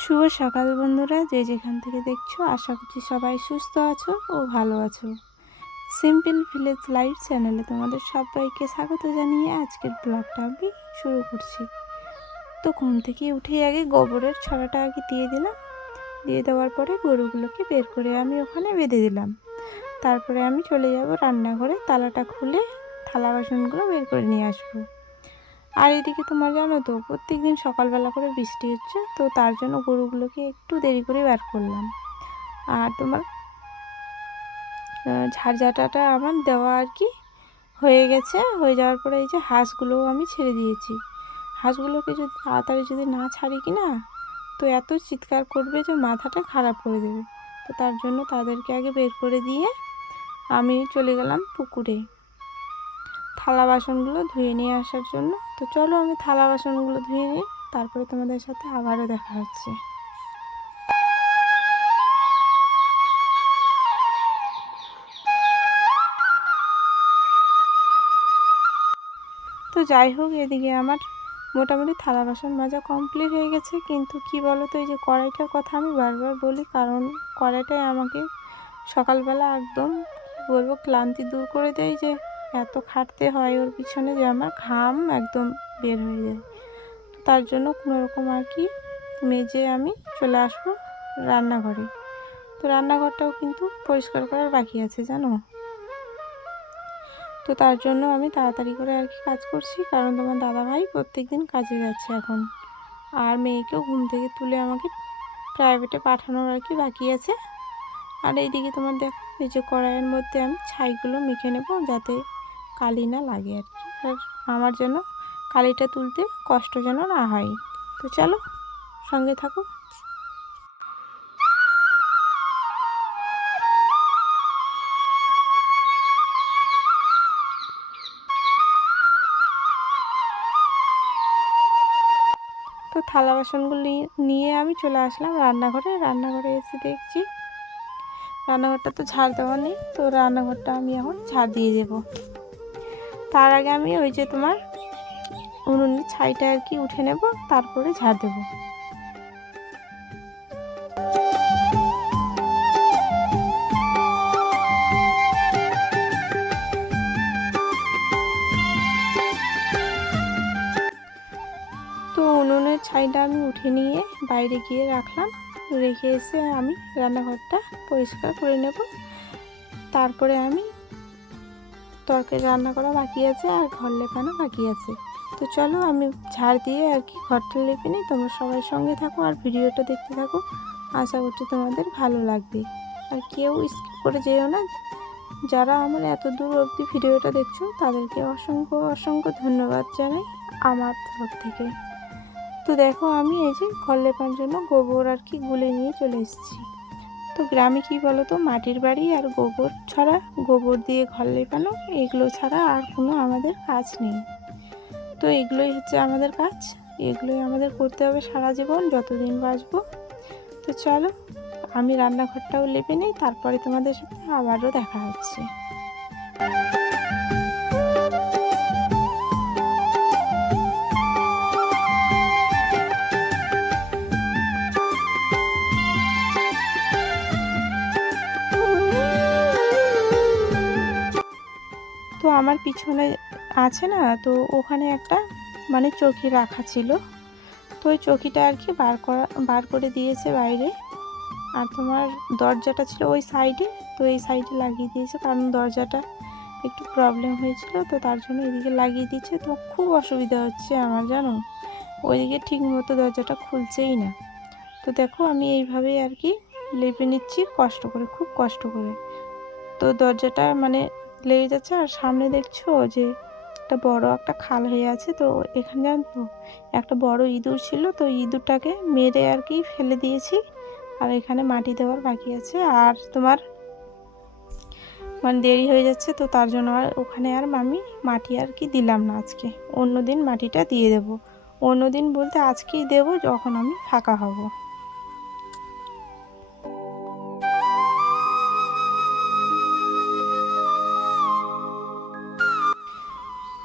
শুভ সকাল বন্ধুরা, যে যেখান থেকে দেখছো আশা করছি সবাই সুস্থ আছো ও ভালো আছো। সিম্পল ভিলেজ লাইফ চ্যানেলে তোমাদের সবাইকে স্বাগত জানিয়ে আজকের ব্লগটা আমি শুরু করছি। তো ঘুম থেকে উঠে আগে গোবরের ছড়াটা আগে দিয়ে দিলাম। দিয়ে দেওয়ার পরে গরুগুলোকে বের করে আমি ওখানে বেঁধে দিলাম। তারপরে আমি চলে যাব রান্নাঘরে, তালাটা খুলে থালা বাসনগুলো বের করে নিয়ে আসবো। আর এদিকে তোমার জানো তো প্রত্যেক দিন সকালবেলা করে বৃষ্টি হচ্ছে, তো তার জন্য গরুগুলোকে একটু দেরি করে বের করলাম। আর তোমার ঝাড়ঝাঁটাটা আমার দেওয়া আর কি হয়ে গেছে। হয়ে যাওয়ার পরে এই যে হাঁসগুলোও আমি ছেড়ে দিয়েছি। হাঁসগুলোকে যদি তাড়াতাড়ি যদি না ছাড়ি কি না, তো এত চিৎকার করবে যে মাথাটা খারাপ করে দেবে। তো তার জন্য তাদেরকে আগে বের করে দিয়ে আমি চলে গেলাম পুকুরে থালা বাসনগুলো ধুয়ে নিয়ে আসার জন্য। তো চলো আমি থালা বাসনগুলো ধুয়ে নিই, তারপরে তোমাদের সাথে আবারও দেখা হচ্ছে। তো যাই হোক, এদিকে আমার মোটামুটি থালা বাসন মাজা কমপ্লিট হয়ে গেছে। কিন্তু কি বলো তো, এই যে কড়াইটার কথা আমি বারবার বলি, কারণ কড়াইটাই আমাকে সকালবেলা একদম কী বলবো ক্লান্তি দূর করে দেয়। যে এত খাটতে হয় ওর পিছনে যে আমার ঘাম একদম বের হয়ে যায়। তো তার জন্য কোনো রকম আর কি মেজে আমি চলে আসবো রান্নাঘরে। তো রান্নাঘরটাও কিন্তু পরিষ্কার করার বাকি আছে জানো। তো তার জন্য আমি তাড়াতাড়ি করে আর কি কাজ করছি, কারণ তোমার দাদাভাই প্রত্যেক দিন কাজে যাচ্ছে এখন। আর মেয়েকেও ঘুম থেকে তুলে আমাকে প্রাইভেটে পাঠানোর আর কি বাকি আছে। আর এইদিকে তোমার দেখো, এই যে কড়াইয়ের মধ্যে আমি ছাইগুলো মেখে নেব, যাতে কালি না লাগে আর কি। আর আমার যেন কালিটা তুলতে কষ্ট যেন না হয়। তো চলো সঙ্গে থাকো। তো থালা বাসনগুলো নিয়ে আমি চলে আসলাম রান্নাঘরে। রান্নাঘরে এসে দেখছি রান্নাঘরটা তো ঝাড় দেওয়া নেই, তো রান্নাঘরটা আমি এখন ঝাড় দিয়ে দেবো। তার আগে আমি ওই যে তোমার উনুনের ছাইটা আর কি উঠে নেব, তারপরে ঝাড় দেবো। তো উনুনের ছাইটা আমি উঠে নিয়ে বাইরে গিয়ে রাখলাম। রেখে এসে আমি রান্নাঘরটা পরিষ্কার করে নেব। তারপরে আমি তরকারি রান্না করা বাকি আছে আর ঘর লেপানো বাকি আছে। তো চলো আমি ঝাড় দিয়ে আর কি ঘরটা লেপে নিই। তোমরা সবাই সঙ্গে থাকো আর ভিডিওটা দেখতে থাকো। আশা করছি তোমাদের ভালো লাগবে। আর কেউ স্কিপ করে যেও না। যারা আমার এত দূর অবধি ভিডিওটা দেখছো তাদেরকে অসংখ্য অসংখ্য ধন্যবাদ জানাই আমার তরফ থেকে। তো দেখো আমি এই যে ঘর লেপার জন্য গোবর আর কি গুলে নিয়ে চলে এসেছি। তো গ্রামে কি বলো তো, মাটির বাড়ি আর গোবর ছাড়া, গোবর দিয়ে ঘর লেপানো, এগুলো ছাড়া আর কোনো আমাদের কাজ নেই। তো এগুলোই হচ্ছে আমাদের কাজ, এগুলোই আমাদের করতে হবে সারা জীবন যতদিন বাঁচবো। তো চলো আমি রান্নাঘরটাও লেপে নিই, তারপরে তোমাদের সাথে আবারও দেখা হচ্ছে। তো আমার পিছনে আছে না, তো ওখানে একটা মানে চৌকি রাখা ছিল। তো ওই চৌকিটা আর কি বার করে দিয়েছে বাইরে। আর তোমার দরজাটা ছিল ওই সাইডে, তো এই সাইডে লাগিয়ে দিয়েছে, কারণ দরজাটা একটু প্রবলেম হয়েছিল, তো তার জন্য এদিকে লাগিয়ে দিচ্ছে। তো খুব অসুবিধা হচ্ছে আমার জানো, ওইদিকে ঠিক মতো দরজাটা খুলছেই না। তো দেখো আমি এইভাবেই আর কি লেপে নিচ্ছি কষ্ট করে, খুব কষ্ট করে। তো দরজাটা মানে লেগে যাচ্ছে। আর সামনে দেখছো যে একটা বড় একটা খাল হয়ে আছে। তো এখানে জানো তো একটা বড় ইঁদুর ছিল, তো ইঁদুরটাকে মেরে আর কি ফেলে দিয়েছি। আর এখানে মাটি দেওয়ার বাকি আছে। আর তোমার মানে দেরি হয়ে যাচ্ছে, তো তার জন্য আর ওখানে আর আমি মাটি আর কি দিলাম না আজকে। অন্য দিন মাটিটা দিয়ে দেব। অন্য দিন বলতে আজকেই দেব, যখন আমি ফাঁকা হব।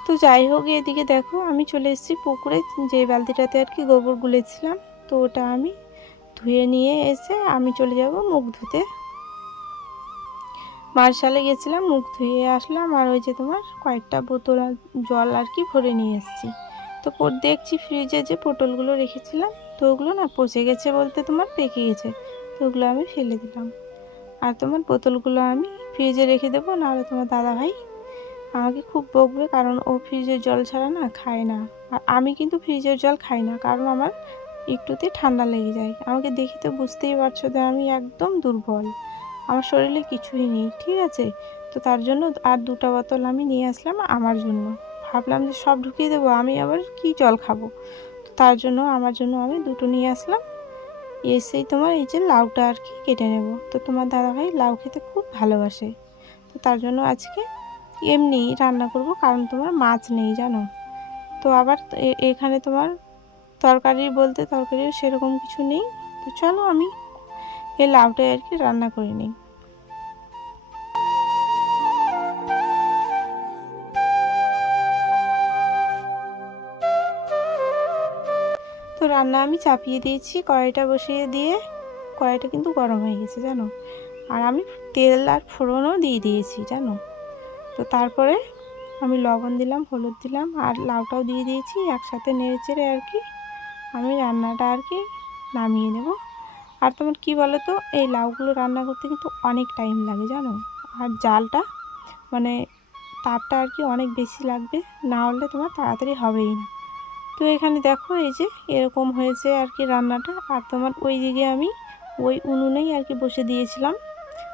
তো যাই হোক, এদিকে দেখো আমি চলে এসেছি পুকুরে, যে বালতিটাতে আর কি গোবর গুলেছিলাম। তো ওটা আমি ধুয়ে নিয়ে এসে আমি চলে যাব মুখ ধুতে। মার্শালে গেছিলাম, মুখ ধুয়ে আসলাম, আর ওই যে তোমার কয়েকটা বোতল জল আর কি ভরে নিয়ে এসেছি। তো দেখছি ফ্রিজে যে পটলগুলো রেখেছিলাম, তো ওগুলো না পচে গেছে বলতে তোমার পেকে গেছে, তো ওগুলো আমি ফেলে দিলাম। আর তোমার বোতলগুলো আমি ফ্রিজে রেখে দেবো, নাহলে তোমার দাদাভাই আমাকে খুব বকবে, কারণ ও ফ্রিজের জল ছাড়া না খায় না। আর আমি কিন্তু ফ্রিজের জল খাই না, কারণ আমার একটুতেই ঠান্ডা লেগে যায়। আমাকে দেখে তো বুঝতেই পারছো যে আমি একদম দুর্বল, আমার শরীরে কিছুই নেই, ঠিক আছে। তো তার জন্য আর 2টা বোতল আমি নিয়ে আসলাম আমার জন্য। ভাবলাম যে সব ঢুকিয়ে দেবো, আমি আবার কি জল খাবো, তো তার জন্য আমার জন্য আমি 2টো নিয়ে আসলাম। এসেই তোমার এই যে লাউটা আর কি কেটে নেব। তো তোমার দাদাভাই লাউ খেতে খুব ভালোবাসে, তো তার জন্য আজকে এমনি রান্না করব, কারণ তোমার মাছ নেই জানো। তো আবার এখানে তোমার তরকারি বলতে তরকারিও সেরকম কিছু নেই। তো চলো আমি এই লাউটাই আর কি রান্না করে নিই। তো রান্না আমি চাপিয়ে দিয়েছি, কড়াইটা বসিয়ে দিয়ে, কড়াইটা কিন্তু গরম হয়ে গেছে জানো। আর আমি তেল আর ফোড়নও দিয়ে দিয়েছি জানো। তো তারপরে আমি লবণ দিলাম, হলুদ দিলাম, আর লাউটাও দিয়ে দিয়েছি, একসাথে নেড়ে চেড়ে আর কি আমি রান্নাটা আর কি নামিয়ে নেব। আর তোমার কি বলো তো, এই লাউগুলো রান্না করতে কিন্তু অনেক টাইম লাগে জানো। আর জালটা মানে তাপটা আর কি অনেক বেশি লাগবে, না হলে তোমার তাড়াতাড়ি হবেই না। তো এখানে দেখো এই যে এরকম হয়েছে আর কি রান্নাটা। আর তোমার ওই দিকে আমি ওই উনুনেই আর কি বসে দিয়েছিলাম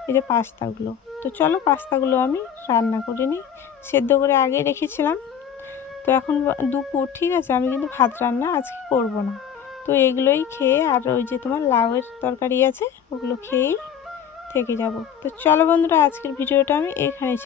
এই যে পাস্তাগুলো। তো চলো পাস্তাগুলো আমি রান্না করে নিই, সেদ্ধ করে আগে রেখেছিলাম। তো এখন দুপুর, ঠিক আছে, আমি কিন্তু ভাত রান্না আজকে করব না। তো এগুলোই খেয়ে, আর ওই যে তোমার লাউয়ের তরকারি আছে, ওগুলো খেয়েই থেকে যাব। তো চলো বন্ধুরা, আজকের ভিডিওটা আমি এখানেই